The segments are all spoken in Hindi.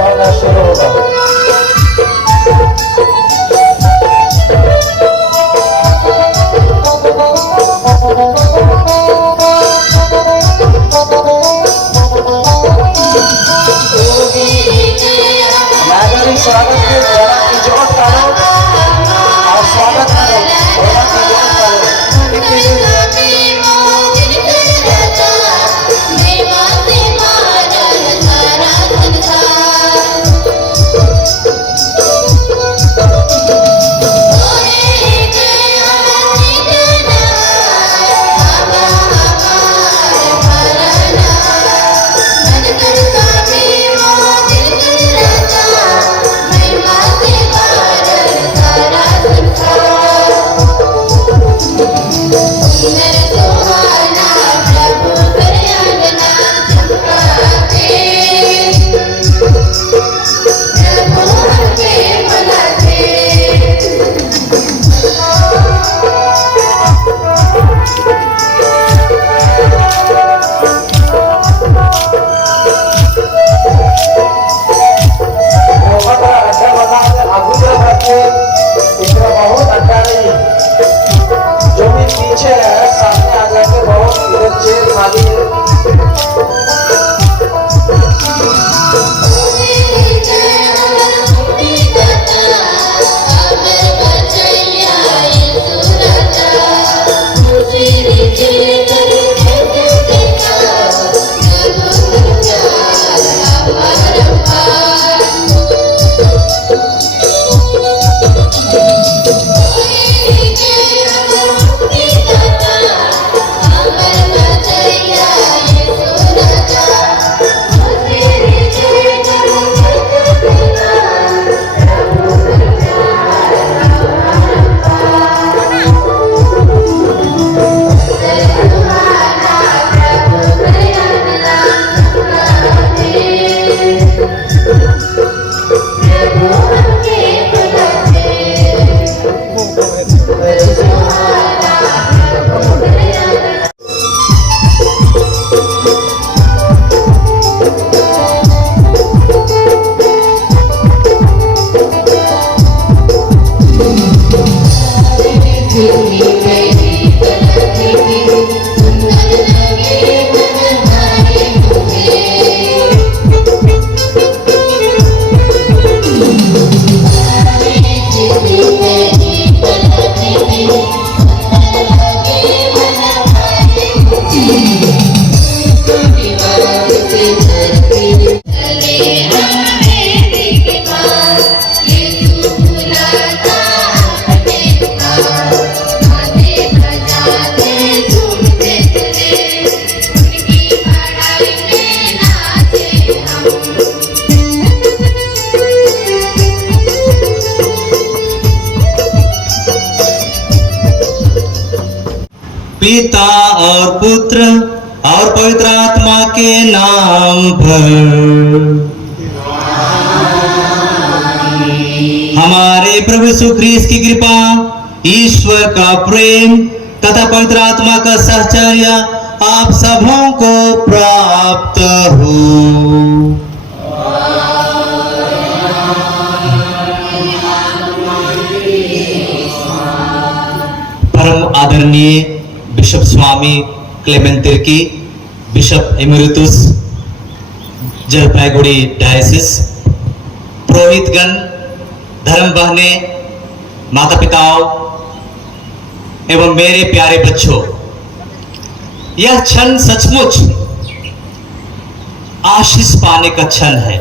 होना शुरू होगा। नागरिक स्वागत के द्वारा की जोड़ करो और स्वागत करो द्वारा की जोड़ करो। बहुत अच्छा नहीं जो भी पीछे है सामने आ जाके बहुत इधर चेयर खाली है। पिता और पुत्र और पवित्र आत्मा के नाम पर। हमारे प्रभु यीशु ख्रीस्त की कृपा, ईश्वर का प्रेम तथा पवित्र आत्मा का सहचर्य आप सबों को प्राप्त हो। परम आदरणीय bishop Swami Clement Tirkey, bishop emeritus Jalpaiguri diocese, पुरोहितगण, धर्म बहने, माता पिताओं एवं मेरे प्यारे बच्चों, यह क्षण सचमुच आशीष पाने का क्षण है।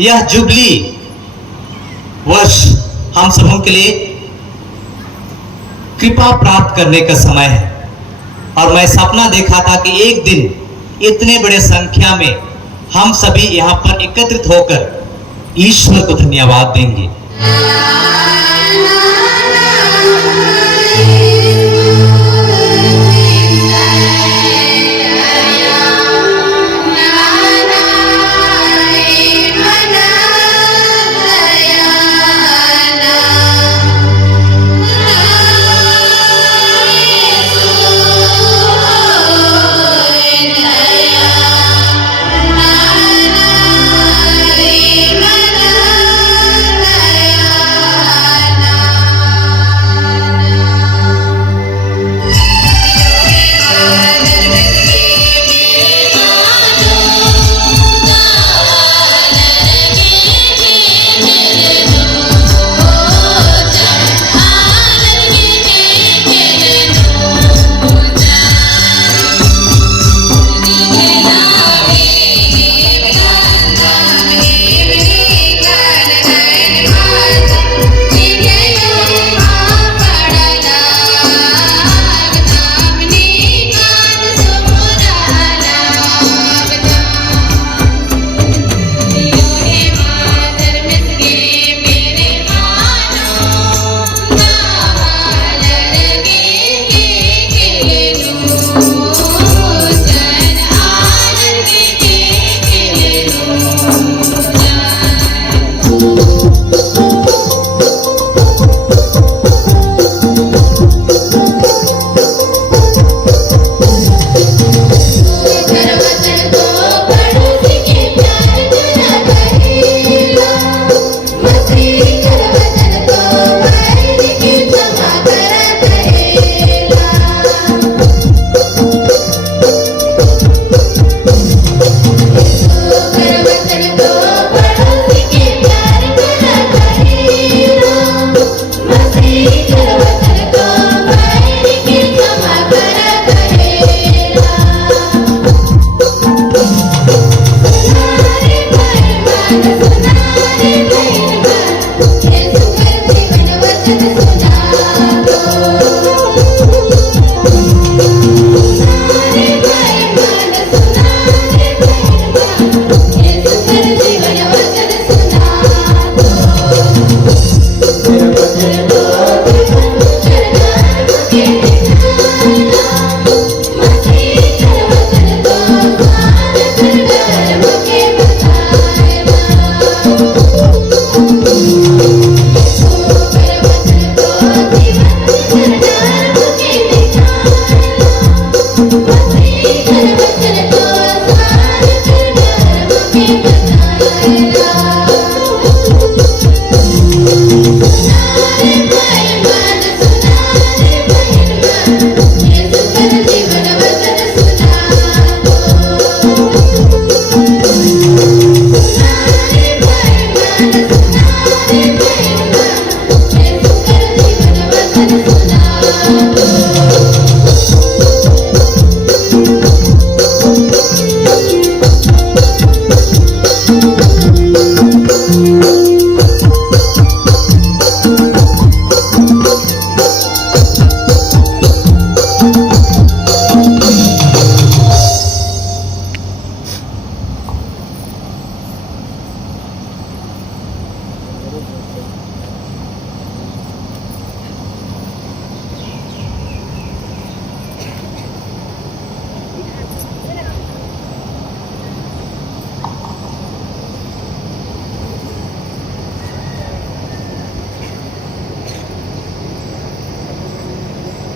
यह जुबली वर्ष हम सबों के लिए कृपा प्राप्त करने का समय है। और मैं सपना देखा था कि एक दिन इतने बड़े संख्या में हम सभी यहाँ पर एकत्रित होकर ईश्वर को धन्यवाद देंगे।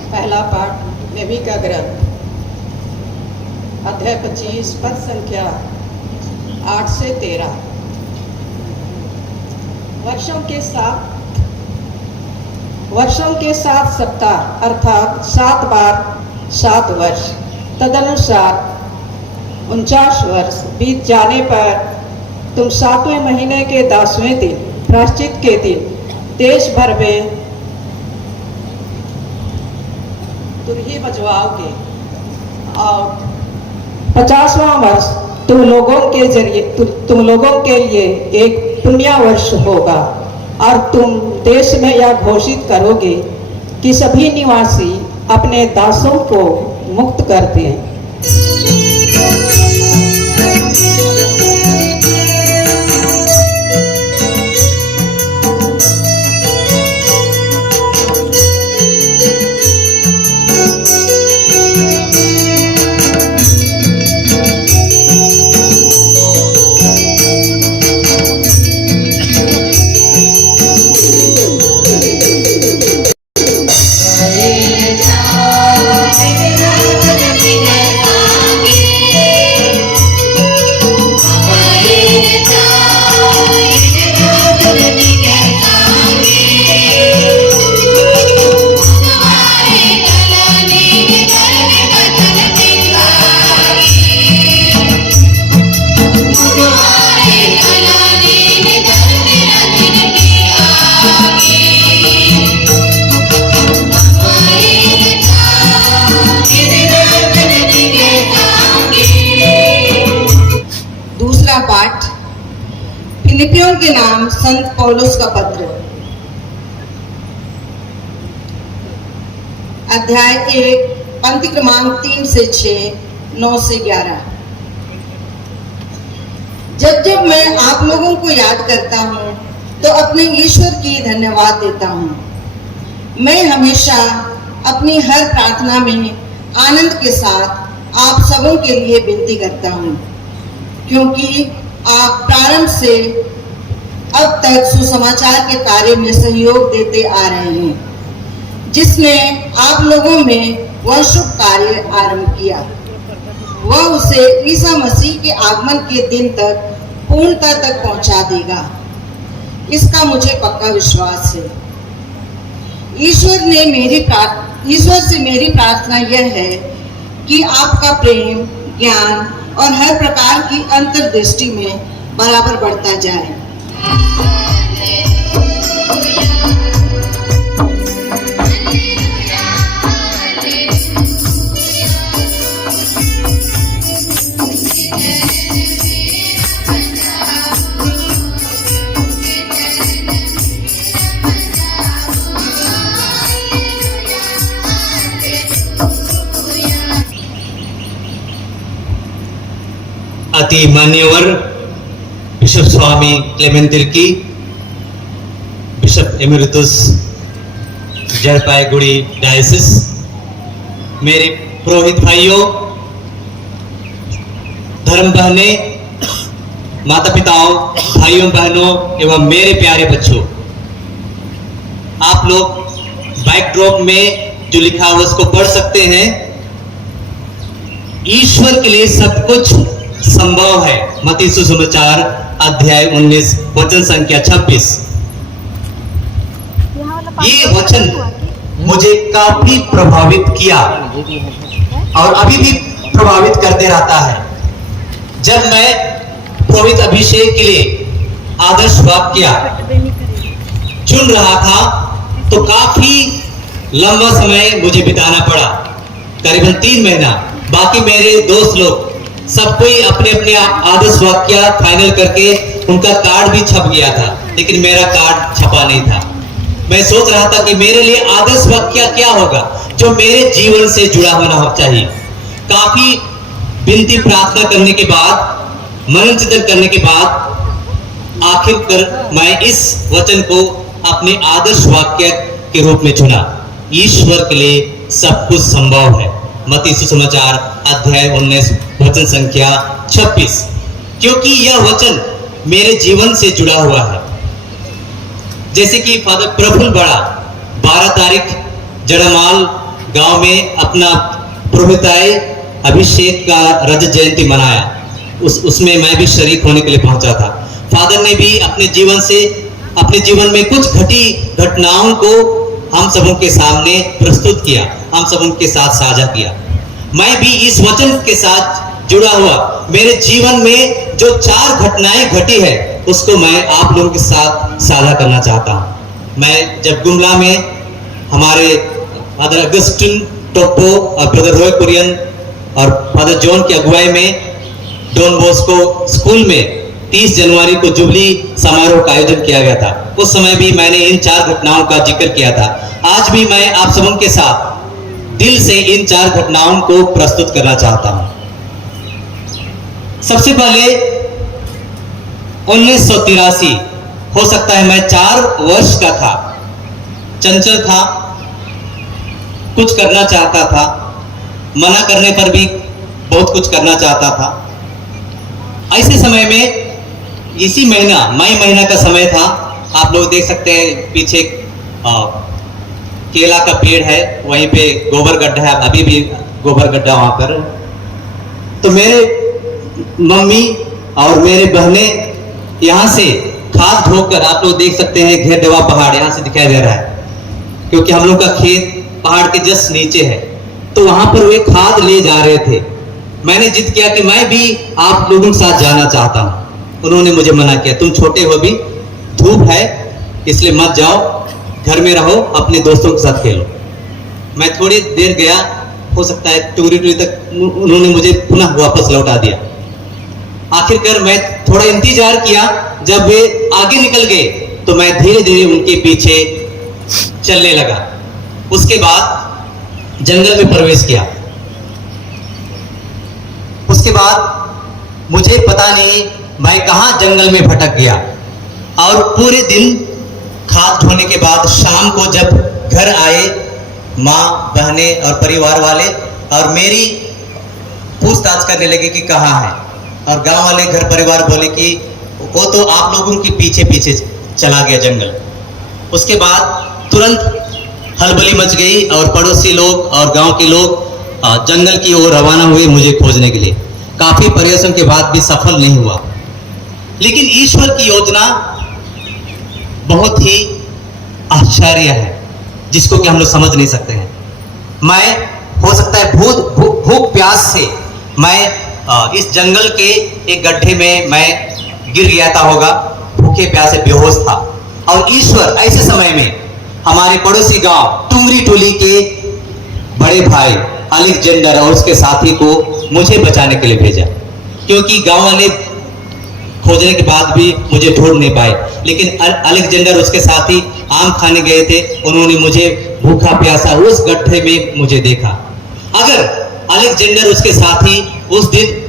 पहला पाठ लेवी का ग्रंथ अध्याय 25 पद संख्या 8 से 13। वर्षों के 7 सप्ताह अर्थात 7 बार 7 वर्ष, तदनुसार 49 वर्ष बीत जाने पर तुम 7वें महीने के 10वें दिन प्रायश्चित के दिन देश भर में तुरही बजवाओगे और 50वां वर्ष तुम लोगों के लिए एक पुण्य वर्ष होगा। और तुम देश में यह घोषित करोगे कि सभी निवासी अपने दासों को मुक्त कर दें। पाठ फिलिपियों के नाम संत पौलुस का पत्र, अध्याय 1 पंक्ति क्रमांक 3 से 6, 9 से 11। जब मैं आप लोगों को याद करता हूँ तो अपने ईश्वर की धन्यवाद देता हूँ। मैं हमेशा अपनी हर प्रार्थना में आनंद के साथ आप सबों के लिए विनती करता हूँ, क्योंकि आप प्रारंभ से अब तक सुसमाचार के कार्य में सहयोग देते आ रहे हैं, जिसने आप लोगों में वह शुभ कार्य आरंभ किया। वह उसे ईसा मसीह के आगमन के दिन तक पूर्णता तक पहुंचा देगा, इसका मुझे पक्का विश्वास है। ईश्वर से मेरी प्रार्थना यह है कि आपका प्रेम, ज्ञान और हर प्रकार की अंतर्दृष्टि में बराबर बढ़ता जाए। अति मान्यवर bishop Swami Clement Tirkey, bishop emeritus Jalpaiguri diocese, मेरे पुरोहित भाइयों, धर्म बहने, माता पिताओं, भाइयों बहनों एवं मेरे प्यारे बच्चों, आप लोग बैकड्रॉप में जो लिखा हुआ उसको पढ़ सकते हैं। ईश्वर के लिए सब कुछ संभव है। मत्ती सुसमाचार अध्याय 19 वचन संख्या 26। ये वचन मुझे काफी प्रभावित किया और अभी भी प्रभावित करते रहता है। जब मैं पुरोहित अभिषेक के लिए आदर्श वाक्य चुन रहा था तो काफी लंबा समय मुझे बिताना पड़ा, करीबन 3 महीना। बाकी मेरे दोस्त लोग सब कोई अपने अपने आदर्श वाक्य फाइनल करके उनका कार्ड भी छप गया था, लेकिन मेरा कार्ड छपा नहीं था। मैं सोच रहा था कि मेरे लिए आदर्श वाक्य क्या होगा जो मेरे जीवन से जुड़ा होना चाहिए। काफी विनती प्रार्थना करने के बाद, मनन चिंतन करने के बाद आखिरकार मैं इस वचन को अपने आदर्श वाक्य के रूप में चुना। ईश्वर के लिए सब कुछ संभव है। मत्ती सुसमाचार अध्याय 19 वचन संख्या 26। क्योंकि यह वचन मेरे जीवन से जुड़ा हुआ है। जैसे कि फादर प्रफुल्ल बड़ा 12 तारीख जड़माल गांव में अपना पुरोहिताय अभिषेक का रजत जयंती मनाया, उसमें मैं भी शरीक होने के लिए पहुंचा था। फादर ने भी अपने जीवन में कुछ घटी घटनाओं को हम सबों के सामने प्रस्तुत किया, हम सबों के साथ साझा किया। मैं भी इस वचन के साथ जुड़ा हुआ मेरे जीवन में जो 4 घटनाएं घटी है उसको मैं आप लोगों के साथ साझा करना चाहता हूं। मैं जब गुमला में हमारे फादर अगस्टिन टोप्पो और ब्रदर रॉय कुरियन और फादर जॉन की अगुवाई में डॉन बॉस्को स्कूल में 30 जनवरी को जुबली समारोह का आयोजन किया गया था, उस समय भी मैंने इन 4 घटनाओं का जिक्र किया था। आज भी मैं आप सबों के साथ दिल से इन 4 घटनाओं को प्रस्तुत करना चाहता हूं। सबसे पहले 1983, हो सकता है मैं 4 वर्ष का था, चंचल था, कुछ करना चाहता था, मना करने पर भी बहुत कुछ करना चाहता था। ऐसे समय में इसी महीना, मई महीना का समय था। आप लोग देख सकते हैं पीछे केला का पेड़ है, वहीं पे गोबर गड्ढा है, अभी भी गोबर गड्ढा वहां पर। तो मेरे मम्मी और मेरे बहनें यहाँ से खाद ढोकर, आप लोग देख सकते हैं घेरदेवा पहाड़ यहाँ से दिखाई दे रहा है, क्योंकि हम लोग का खेत पहाड़ के जस्ट नीचे है, तो वहां पर वे खाद ले जा रहे थे। मैंने जिद किया कि मैं भी आप लोगों के साथ जाना चाहता हूं। उन्होंने मुझे मना किया, तुम छोटे हो भी, धूप है इसलिए मत जाओ, घर में रहो, अपने दोस्तों के साथ खेलो। मैं थोड़ी देर गया, हो सकता है टूरी तक उन्होंने मुझे पुनः वापस लौटा दिया। आखिरकार मैं थोड़ा इंतजार किया, जब वे आगे निकल गए तो मैं धीरे धीरे उनके पीछे चलने लगा। उसके बाद जंगल में प्रवेश किया। उसके बाद मुझे पता नहीं मैं कहां जंगल में भटक गया, और पूरे दिन खाद ढोने के बाद शाम को जब घर आए, माँ, बहनें और परिवार वाले और मेरी पूछताछ करने लगे कि कहाँ है, और गांव वाले घर परिवार बोले कि वो तो आप लोगों के पीछे पीछे चला गया जंगल। उसके बाद तुरंत हलबली मच गई और पड़ोसी लोग और गांव के लोग जंगल की ओर रवाना हुए मुझे खोजने के लिए। काफी प्रयासों के बाद भी सफल नहीं हुआ, लेकिन ईश्वर की योजना बहुत ही आश्चर्य है, जिसको कि हम लोग समझ नहीं सकते हैं। मैं, हो सकता है भूख प्यास से मैं इस जंगल के एक गड्ढे में मैं गिर गया था होगा, भूखे प्यासे बेहोश था, और ईश्वर ऐसे समय में हमारे पड़ोसी गांव टुंगरी टोली के बड़े भाई अलेक्जेंडर और उसके साथी को मुझे बचाने के लिए भेजा, क्योंकि गांव वाले खोजने के बाद भी मुझे ढूंढ नहीं पाए। लेकिन अलेक्जेंडर उसके साथी आम खाने गए थे, उन्होंने मुझे भूखा प्यासा उस गड्ढे में मुझे देखा। अगर अलेक्जेंडर उसके साथी उस दिन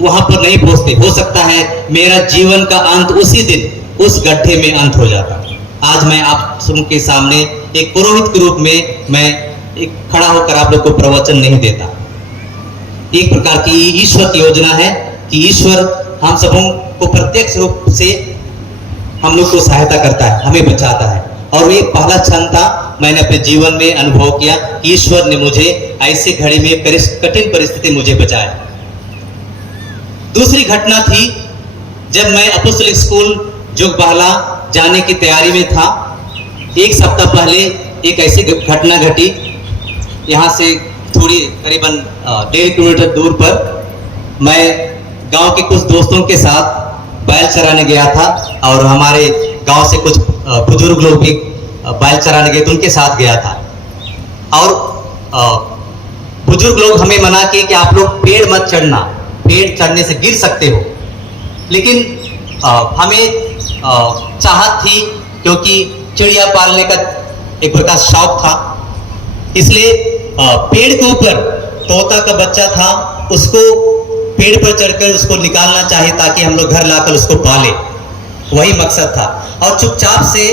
वहां पर नहीं पहुंचते, हो सकता है मेरा जीवन का अंत उसी दिन उस गड्ढे में अंत हो जाता। आज मैं आप सबके सामने एक पुरोहित के रूप में मैं एक खड़ा होकर आप लोग को प्रवचन नहीं देता। एक प्रकार की ईश्वर की योजना है कि ईश्वर हम सबों को प्रत्यक्ष रूप से हम लोग को सहायता करता है, हमें बचाता है। और एक पहला क्षण था, मैंने अपने जीवन में अनुभव किया, ईश्वर ने मुझे ऐसे घड़ी में कठिन परिस्थिति मुझे बचाया। दूसरी घटना थी जब मैं अपोस्टलिक स्कूल जोगबाला जाने की तैयारी में था। एक सप्ताह पहले एक ऐसी घटना घटी। यहाँ से थोड़ी करीबन 1.5 किलोमीटर दूर पर मैं गांव के कुछ दोस्तों के साथ बैल चराने गया था और हमारे गांव से कुछ बुजुर्ग लोग भी बैल चराने गए तो उनके साथ गया था। और बुजुर्ग लोग हमें मना किए कि आप लोग पेड़ मत चढ़ना, पेड़ चढ़ने से गिर सकते हो। लेकिन हमें चाहत थी, क्योंकि चिड़िया पालने का एक प्रकार शौक था, इसलिए पेड़ के ऊपर तोता का बच्चा था, उसको पेड़ पर चढ़कर उसको निकालना चाहे ताकि हम लोग घर लाकर उसको पाले, वही मकसद था। और चुपचाप से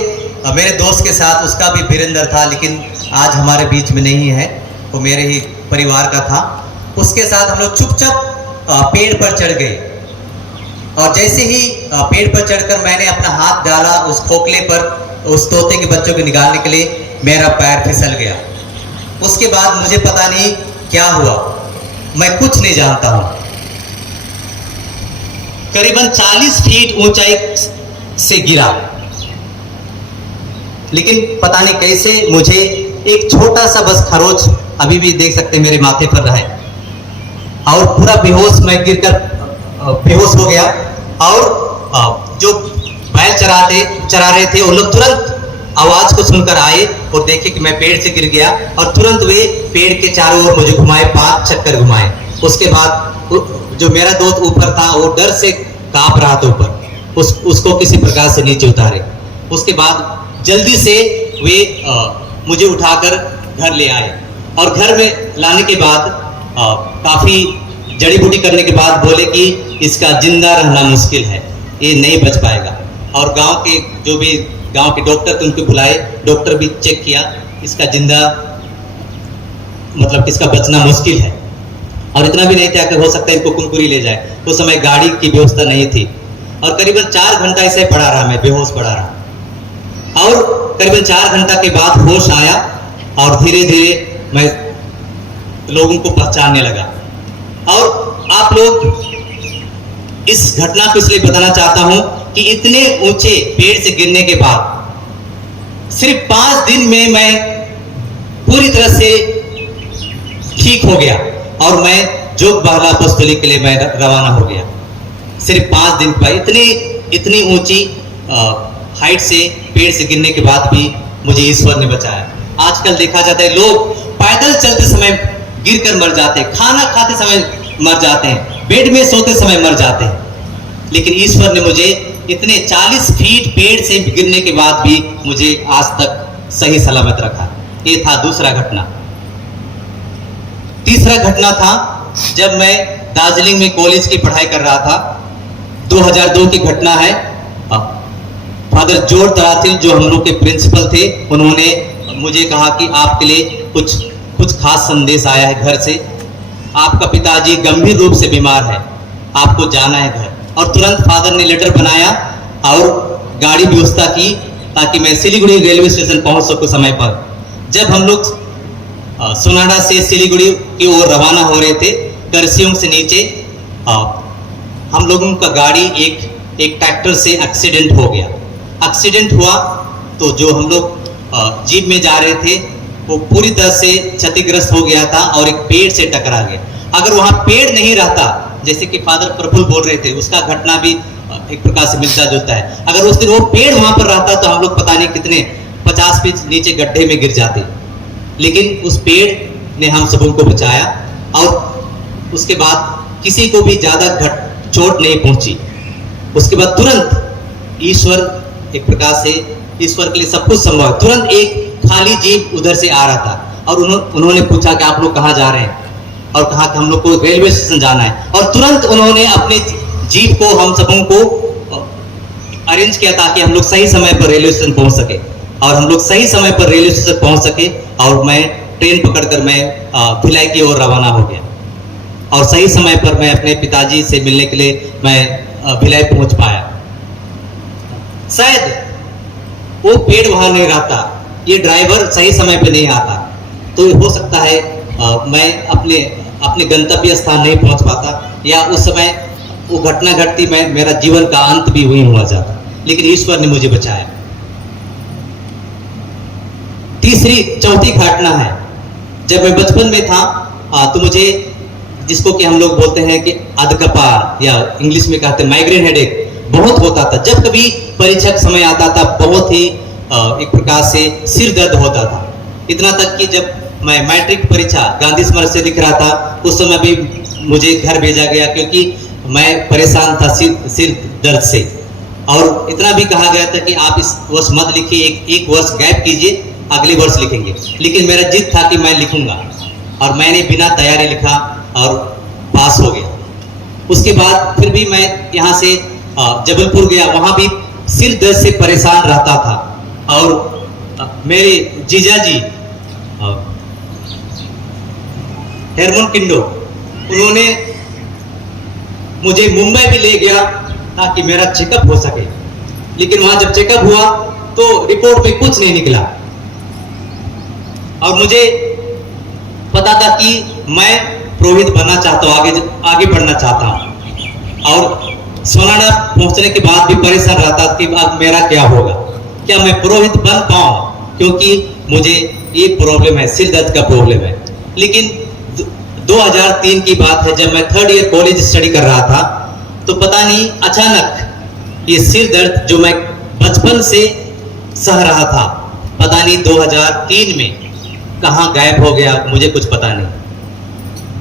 मेरे दोस्त के साथ, उसका भी वीरेंद्र था लेकिन आज हमारे बीच में नहीं है, वो मेरे ही परिवार का था, उसके साथ हम लोग चुपचाप पेड़ पर चढ़ गए। और जैसे ही पेड़ पर चढ़कर मैंने अपना हाथ डाला उस खोखले पर, उस तोते के बच्चों को निकालने के लिए, मेरा पैर फिसल गया। उसके बाद मुझे पता नहीं क्या हुआ, मैं कुछ नहीं जानता हूं। करीबन 40 फीट ऊंचाई से गिरा, लेकिन पता नहीं कैसे मुझे एक छोटा सा बस खरोच, अभी भी देख सकते हैं मेरे माथे पर रहा है, और पूरा बेहोश, मैं गिरकर बेहोश हो गया। और जो बैल चरा रहे थे वो लोग तुरंत आवाज को सुनकर आए और देखे कि मैं पेड़ से गिर गया, और तुरंत वे पेड़ के चारों ओर मुझे घुमाए, 5 चक्कर घुमाए। उसके बाद जो मेरा दोस्त ऊपर था वो डर से कांप रहा था ऊपर, उसको किसी प्रकार से नीचे उतारे। उसके बाद जल्दी से वे मुझे उठाकर घर ले आए, और घर में लाने के बाद काफी जड़ी बूटी करने के बाद बोले कि इसका जिंदा रहना मुश्किल है, ये नहीं बच पाएगा। और गांव के जो भी गांव के डॉक्टर थे उनको बुलाए, डॉक्टर भी चेक किया, इसका जिंदा मतलब इसका बचना मुश्किल है। और इतना भी नहीं था कि हो सकता है इनको कुनकुरी ले जाए, उस समय गाड़ी की व्यवस्था नहीं थी। और करीबन 4 घंटा ऐसे पड़ा रहा, मैं बेहोश पड़ा रहा। और करीबन 4 घंटा के बाद होश आया और धीरे धीरे मैं लोगों को पहचानने लगा। और आप लोग इस घटना को इसलिए बताना चाहता हूं कि इतने ऊंचे पेड़ से गिरने के बाद सिर्फ 5 दिन में मैं पूरी तरह से ठीक हो गया, और मैं जोगबाला अपोस्तलिक के लिए मैं रवाना हो गया। सिर्फ 5 दिन पर इतनी ऊंची हाइट से पेड़ से गिरने के बाद भी मुझे ईश्वर ने बचाया। आजकल देखा जाता है लोग पैदल चलते समय गिरकर मर जाते हैं, खाना खाते समय मर जाते हैं, बेड में सोते समय मर जाते हैं, लेकिन ईश्वर ने मुझे इतने 40 फीट पेड़ से गिरने के बाद भी मुझे आज तक सही सलामत रखा। ये था दूसरा घटना। तीसरा घटना था जब मैं दार्जिलिंग में कॉलेज की पढ़ाई कर रहा था। 2002 की घटना है। फादर जॉर्ज तराथिल जो हम लोग के प्रिंसिपल थे, उन्होंने मुझे कहा कि आपके लिए कुछ खास संदेश आया है घर से। आपका पिताजी गंभीर रूप से बीमार है, आपको जाना है घर। और तुरंत फादर ने लेटर बनाया और गाड़ी व्यवस्था की ताकि मैं सिलीगुड़ी रेलवे स्टेशन पहुंच सकूं समय पर। जब हम लोग सोनाडा से सिलीगुड़ी की ओर रवाना हो रहे थे, करसियों से नीचे हम लोगों का गाड़ी एक ट्रैक्टर से एक्सीडेंट हो गया। एक्सीडेंट हुआ तो जो हम लोग जीप में जा रहे थे वो पूरी तरह से क्षतिग्रस्त हो गया था और एक पेड़ से टकरा गया। अगर वहां पेड़ नहीं रहता, जैसे कि फादर प्रफुल्ल बोल रहे थे, उसका घटना भी एक प्रकार से मिलता जुलता है। अगर उस दिन वो पेड़ वहां पर रहता तो हम लोग पता नहीं कितने 50 फीट नीचे गड्ढे में गिर जाते। लेकिन उस पेड़ ने हम सबों को बचाया और उसके बाद किसी को भी ज्यादा चोट नहीं पहुंची। उसके बाद तुरंत ईश्वर एक प्रकार से, ईश्वर के लिए सब कुछ संभव है। तुरंत एक खाली जीप उधर से आ रहा था और उन्होंने पूछा कि आप लोग कहाँ जा रहे हैं, और कहा कि हम लोग को रेलवे स्टेशन जाना है। और तुरंत उन्होंने अपने जीप को हम सबों को अरेंज किया ताकि हम लोग सही समय पर रेलवे स्टेशन पहुंच सके, और हम लोग सही समय पर रेलवे स्टेशन पहुंच सके। और मैं ट्रेन पकड़कर मैं भिलाई की ओर रवाना हो गया, और सही समय पर मैं अपने पिताजी से मिलने के लिए मैं भिलाई पहुंच पाया। शायद वो पेड़ वहां नहीं रहता, ये ड्राइवर सही समय पे नहीं आता, तो हो सकता है मैं अपने गंतव्य स्थान नहीं पहुंच पाता, या उस समय वो घटना घटती मैं मेरा जीवन का अंत भी वही हुआ जाता, लेकिन ईश्वर ने मुझे बचाया। चौथी घटना है, जब मैं बचपन में था तो मुझे, जिसको कि हम लोग बोलते हैं कि अधकपार या इंग्लिश में कहते हैं माइग्रेन हेडेक, बहुत होता था। जब कभी परीक्षा का समय आता था बहुत ही एक प्रकार से सिर दर्द होता था। इतना तक कि जब मैं मैट्रिक परीक्षा गांधी स्मारक से लिख रहा था, उस समय भी मुझे घर भेजा गया क्योंकि मैं परेशान था सिर दर्द से। और इतना भी कहा गया था कि आप इस वर्ष मत लिखिए, एक वर्ष गैप कीजिए, अगले वर्ष लिखेंगे। लेकिन मेरा जिद था कि मैं लिखूंगा, और मैंने बिना तैयारी लिखा और पास हो गया। उसके बाद फिर भी मैं यहाँ से जबलपुर गया, वहाँ भी सिर दर्द से परेशान रहता था। और मेरे जीजा जी हेरमोन किंडो, उन्होंने मुझे मुंबई भी ले गया ताकि मेरा चेकअप हो सके। लेकिन वहां जब चेकअप हुआ तो रिपोर्ट में कुछ नहीं निकला, और मुझे पता था कि मैं पुरोहित बनना चाहता हूँ, आगे बढ़ना चाहता हूँ। और सोनाडा पहुंचने के बाद भी परेशान रहता कि अब मेरा क्या होगा, क्या मैं पुरोहित बन पाऊँ, क्योंकि मुझे ये प्रॉब्लम है, सिर दर्द का प्रॉब्लम है। लेकिन 2003 की बात है, जब मैं 3rd ईयर कॉलेज स्टडी कर रहा था, तो पता नहीं अचानक ये सिर दर्द जो मैं बचपन से सह रहा था, पता नहीं 2003 में कहाँ गायब हो गया, मुझे कुछ पता नहीं।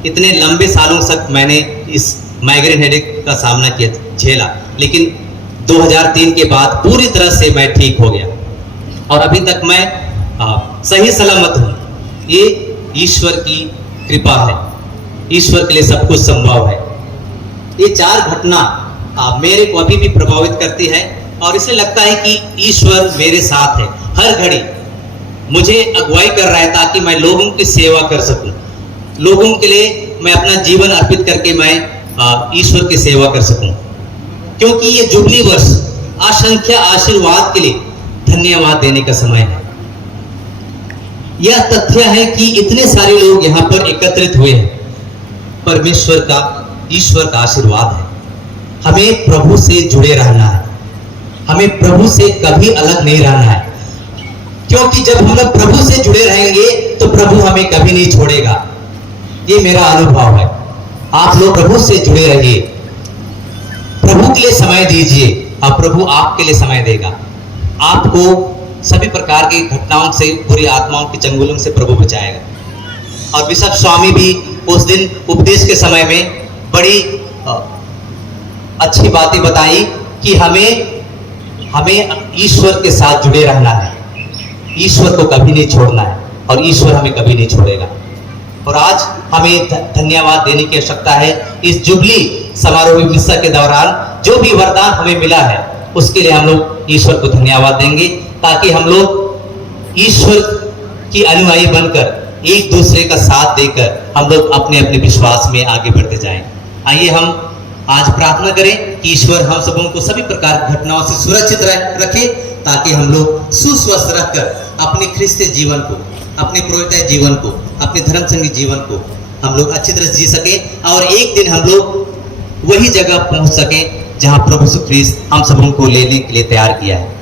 इतने लंबे सालों तक मैंने इस माइग्रेन हेडेक का सामना किया, झेला, लेकिन 2003 के बाद पूरी तरह से मैं ठीक हो गया, और अभी तक मैं सही सलामत हूँ। ये ईश्वर की कृपा है, ईश्वर के लिए सब कुछ संभव है। ये 4 घटना मेरे को अभी भी प्रभावित करती है, और इसलिए लगता है कि ईश्वर मेरे साथ है, हर घड़ी मुझे अगुवाई कर रहा है ताकि मैं लोगों की सेवा कर सकूं, लोगों के लिए मैं अपना जीवन अर्पित करके मैं ईश्वर की सेवा कर सकूं। क्योंकि ये जुबली वर्ष असंख्य आशीर्वाद के लिए धन्यवाद देने का समय है। यह तथ्य है कि इतने सारे लोग यहाँ पर एकत्रित हुए हैं, परमेश्वर का, ईश्वर का आशीर्वाद है। हमें प्रभु से जुड़े रहना है, हमें प्रभु से कभी अलग नहीं रहना है, क्योंकि जब हम लोग प्रभु से जुड़े रहेंगे तो प्रभु हमें कभी नहीं छोड़ेगा। ये मेरा अनुभव है। आप लोग प्रभु से जुड़े रहिए, प्रभु के लिए समय दीजिए, और प्रभु आपके लिए समय देगा। आपको सभी प्रकार की घटनाओं से, बुरी आत्माओं के चंगुलों से प्रभु बचाएगा। और बिशप स्वामी भी उस दिन उपदेश के समय में बड़ी अच्छी बातें बताई कि हमें ईश्वर के साथ जुड़े रहना है, ईश्वर को कभी नहीं छोड़ना है, और ईश्वर हमें कभी नहीं छोड़ेगा। और आज हमें धन्यवाद देने की आवश्यकता है। इस जुबली समारोह मिस्सा के दौरान जो भी वरदान हमें मिला है, उसके लिए हम लोग ईश्वर को धन्यवाद देंगे, ताकि हम लोग ईश्वर की अनुयायी बनकर एक दूसरे का साथ देकर हम लोग अपने अपने विश्वास में आगे बढ़ते जाएं। आइए हम आज प्रार्थना करें कि ईश्वर हम सबों को सभी प्रकार की घटनाओं से सुरक्षित रखे, ताकि हम लोग सुस्वस्थ रहकर अपने ख्रिस्तीय जीवन को, अपने पुरोहित जीवन को, अपने धर्म संगी जीवन को हम लोग अच्छी तरह से जी सके, और एक दिन हम लोग वही जगह पहुंच सके जहां प्रभु यीशु ख्रिस्त हम सबों को लेने के लिए तैयार किया है।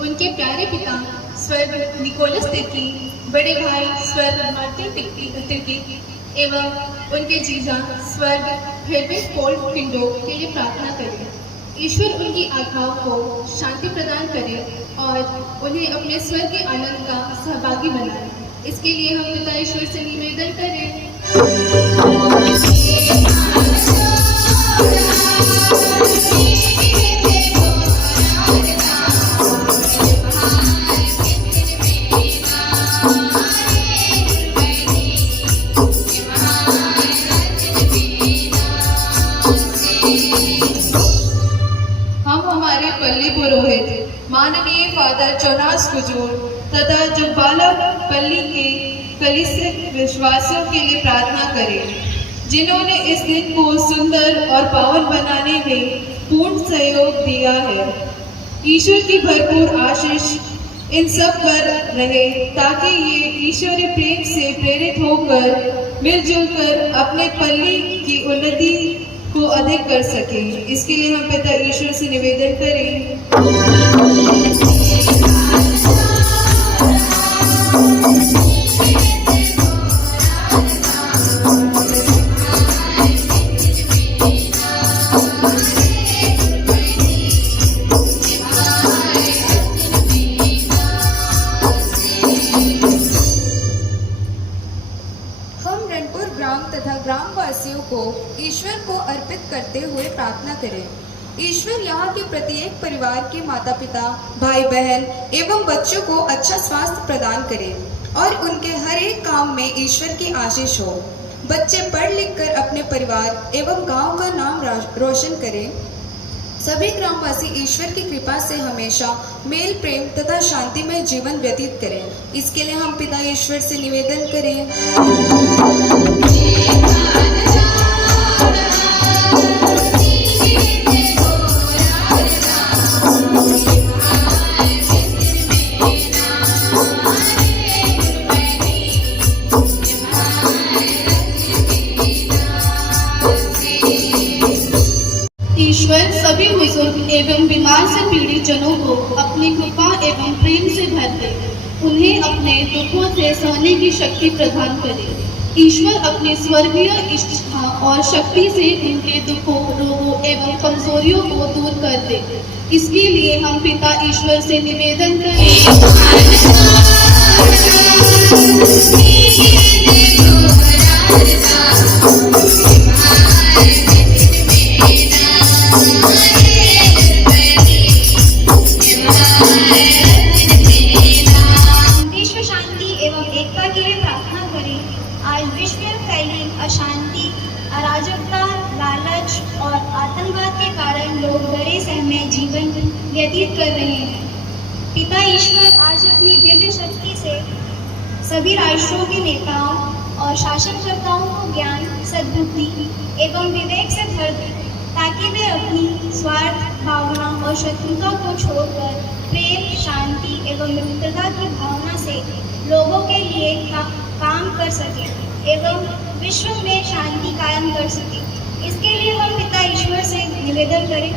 उनके प्यारे पिता स्वर्ग निकोलस तिर्की, बड़े भाई स्वर्ग मार्टिन तिर्की एवं उनके जीजा स्वर्ग हेरबर्ट पोल किंडो के लिए प्रार्थना करें। ईश्वर उनकी आत्माओं को शांति प्रदान करे और उन्हें अपने स्वर्ग के आनंद का सहभागी बनाए। इसके लिए हम पिता ईश्वर से निवेदन करें। माननीय फादर जोनास कुजूर तथा जो बालक पल्ली के कलिसिया विश्वासियों के लिए प्रार्थना करें, जिन्होंने इस दिन को सुंदर और पावन बनाने में पूर्ण सहयोग दिया है। ईश्वर की भरपूर आशीष इन सब पर रहे, ताकि ये ईश्वरीय प्रेम से प्रेरित होकर मिलजुल कर अपने पल्ली की उन्नति को अधिक कर सके। इसके लिए हम पिता ईश्वर से निवेदन करें। हम रणपुर ग्राम तथा ग्रामवासियों को ईश्वर को अर्पित करते हुए प्रार्थना करें। ईश्वर यहाँ के प्रत्येक परिवार के माता पिता, भाई बहन एवं बच्चों को अच्छा स्वास्थ्य प्रदान करे और उनके हर एक काम में ईश्वर की आशीष हो। बच्चे पढ़ लिख कर अपने परिवार एवं गांव का नाम रोशन करें। सभी ग्रामवासी ईश्वर की कृपा से हमेशा मेल प्रेम तथा शांति में जीवन व्यतीत करें। इसके लिए हम पिता ईश्वर से निवेदन करें। ईश्वर सभी बुजुर्ग एवं बीमार से पीड़ित जनों को अपनी कृपा एवं प्रेम से भर दे, उन्हें अपने दुखों से सहने की शक्ति प्रदान करे। ईश्वर अपने स्वर्गीय इष्टता और शक्ति से उनके दुखों, रोगों एवं कमजोरियों को दूर कर दे। इसके लिए हम पिता ईश्वर से निवेदन विश्व शांति एवं एकता के लिए प्रार्थना करें। आज विश्व में फैली अशांति, अराजकता, लालच और आतंकवाद के कारण लोग डरे सहमे जीवन व्यतीत कर रहे हैं। पिता ईश्वर आज अपनी दिव्य शक्ति से सभी राष्ट्रों के नेताओं और शासनकर्ताओं को ज्ञान, सद्बुद्धि एवं विवेक से भर दे, ताकि वे अपनी स्वार्थ भावना और शत्रुता को छोड़कर प्रेम, शांति एवं मित्रता की भावना से लोगों के लिए काम कर सके एवं विश्व में शांति कायम कर सके। इसके लिए हम पिता ईश्वर से निवेदन करें।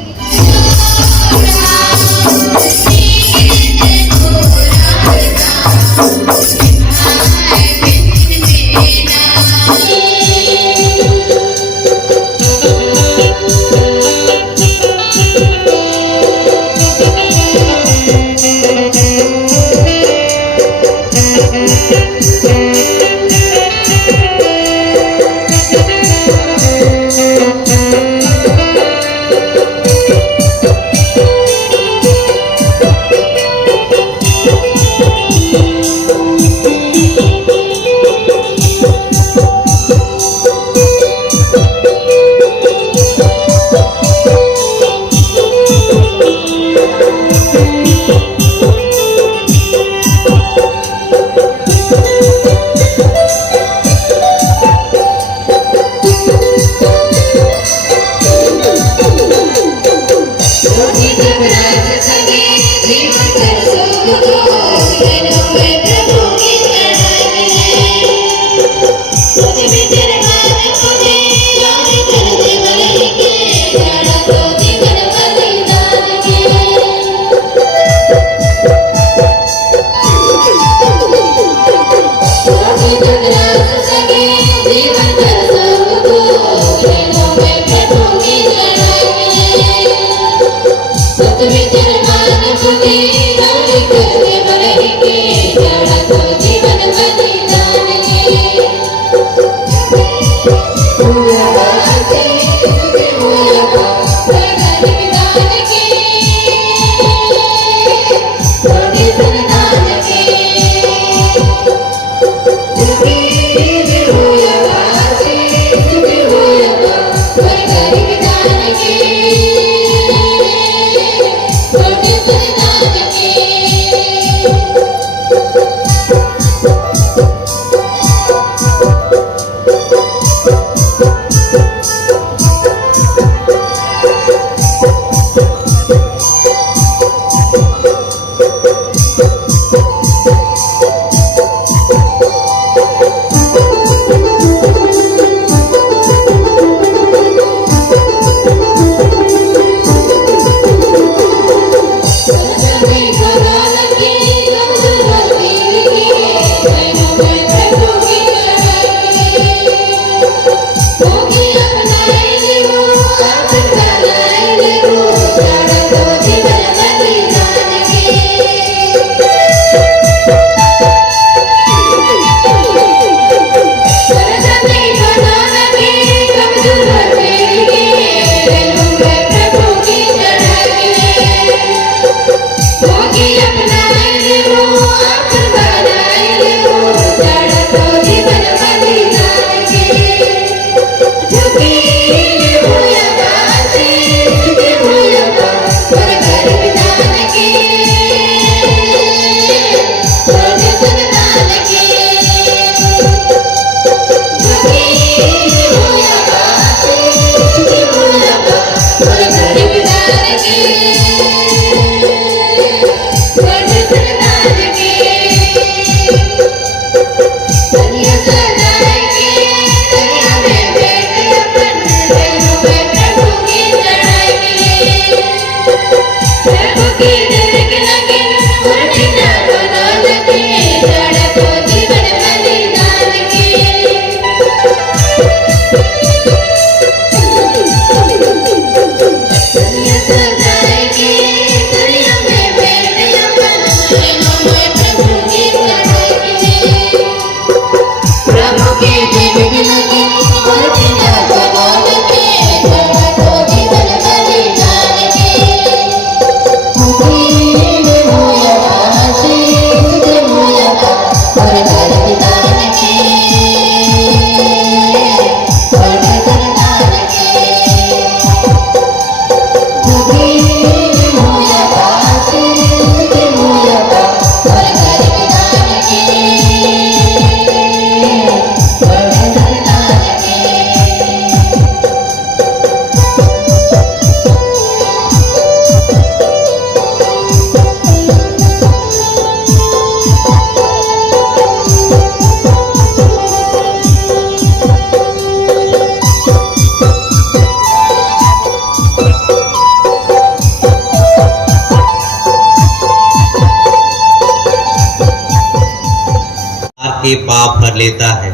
के पाप भर लेता है।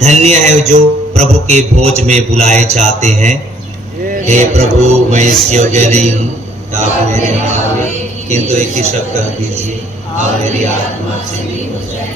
धन्य है जो प्रभु के भोज में बुलाए जाते हैं। हे प्रभु, मैं इस योग्य नहीं हूँ कि आप मेरे यहाँ आवे, किंतु एक ही शब्द कह दीजिए और मेरी आत्मा से भी हो जाए।